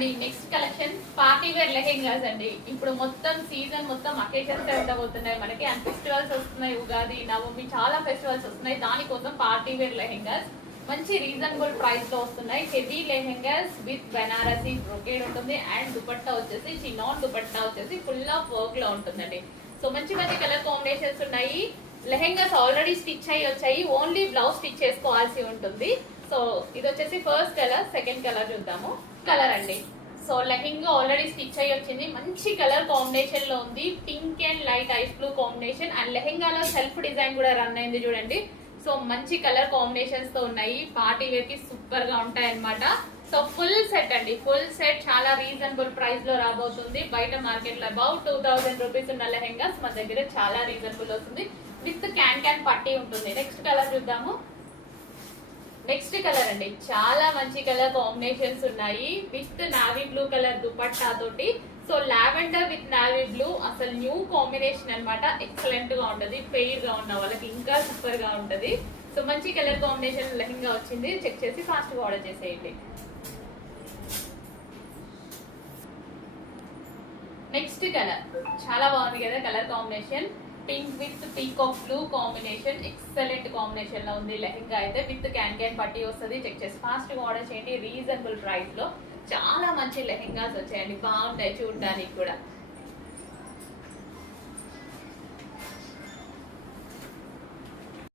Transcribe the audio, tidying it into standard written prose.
అండి next collection party wear lehengas అండి. ఇప్పుడు మొత్తం సీజన్ మొత్తం అకేషన్స్ ఉండబోతున్నాయి మనకి, అండ్ ఫెస్టివల్స్ వస్తున్నాయి, ఉగాది నవమి చాలా ఫెస్టివల్స్ వస్తున్నాయి. దానికోసం పార్టీ వేర్ లెహెంగాస్ మంచి రీజనబుల్ ప్రైస్ లో వస్తున్నాయి. Heavy lehengas with Banarasi brocade ఉంటుంది అండ్ దుపట్టా వచ్చేసి చినాన్ దుపట్టా వచ్చేసి ఫుల్ ఆఫ్ వర్క్ లో ఉంటుందండి. సో మంచి మంచి కలర్ కాంబినేషన్స్ ఉన్నాయి. లెహెంగాస్ ఆల్రెడీ స్టిచ్ అయ్యి వచ్చాయి, ఓన్లీ బ్లౌజ్ స్టిచ్ చేసుకోవాల్సి ఉంటుంది. సో ఇది వచ్చేసి ఫస్ట్ కలర్. సెకండ్ కలర్ చూద్దాము. కలర్ అండి. సో లెహెంగా ఆల్రెడీ స్టిచ్ అయ్యి వచ్చింది, మంచి కలర్ కాంబినేషన్ లో ఉంది. Pink and light ice blue combination and లెహెంగాలో సెల్ఫ్ డిజైన్ కూడా రన్ అయింది చూడండి. సో మంచి కలర్ కాంబినేషన్స్ తో ఉన్నాయి, పార్టీ వేర్ కి సూపర్ గా ఉంటాయి అనమాట. సో ఫుల్ సెట్ అండి, ఫుల్ సెట్ చాలా రీజనబుల్ ప్రైస్ లో రాబోతుంది. బయట మార్కెట్ లో అబౌట్ 2000 రూపీస్ ఉన్న లెహెంగాస్ మన దగ్గర చాలా రీజనబుల్ వస్తుంది. విత్ క్యాన్ పట్టీ ఉంటుంది. నెక్స్ట్ కలర్ చూద్దాము. నెక్స్ట్ కలర్ అండి, చాలా మంచి కలర్ కాంబినేషన్స్ ఉన్నాయి. With navy blue colour dupatta తోటి. So lavender with navy blue అసలు న్యూ కాంబినేషన్ అనమాట. ఎక్సలెంట్ గా ఉంటది, ఫెయిర్ గా ఉన్న వాళ్ళకి ఇంకా సూపర్ గా ఉంటది. సో మంచి కలర్ కాంబినేషన్ లెహంగా వచ్చింది, చెక్ చేసి ఫాస్ట్ గా ఆర్డర్ చేసేయండి. నెక్స్ట్ కలర్ చాలా బాగుంది కదా colour combination. Pink with peacock blue combination, excellent combination లో ఉంది. లెహంగా అయితే విత్ క్యాన్ పట్టీ వస్తుంది, చెక్ చేసి ఫాస్ట్ గా ఆర్డర్ చేయండి. రీజనబుల్ ప్రైస్ లో చాలా మంచి లెహంగాస్ వచ్చాయండి, బాగుంటాయి చూడడానికి కూడా.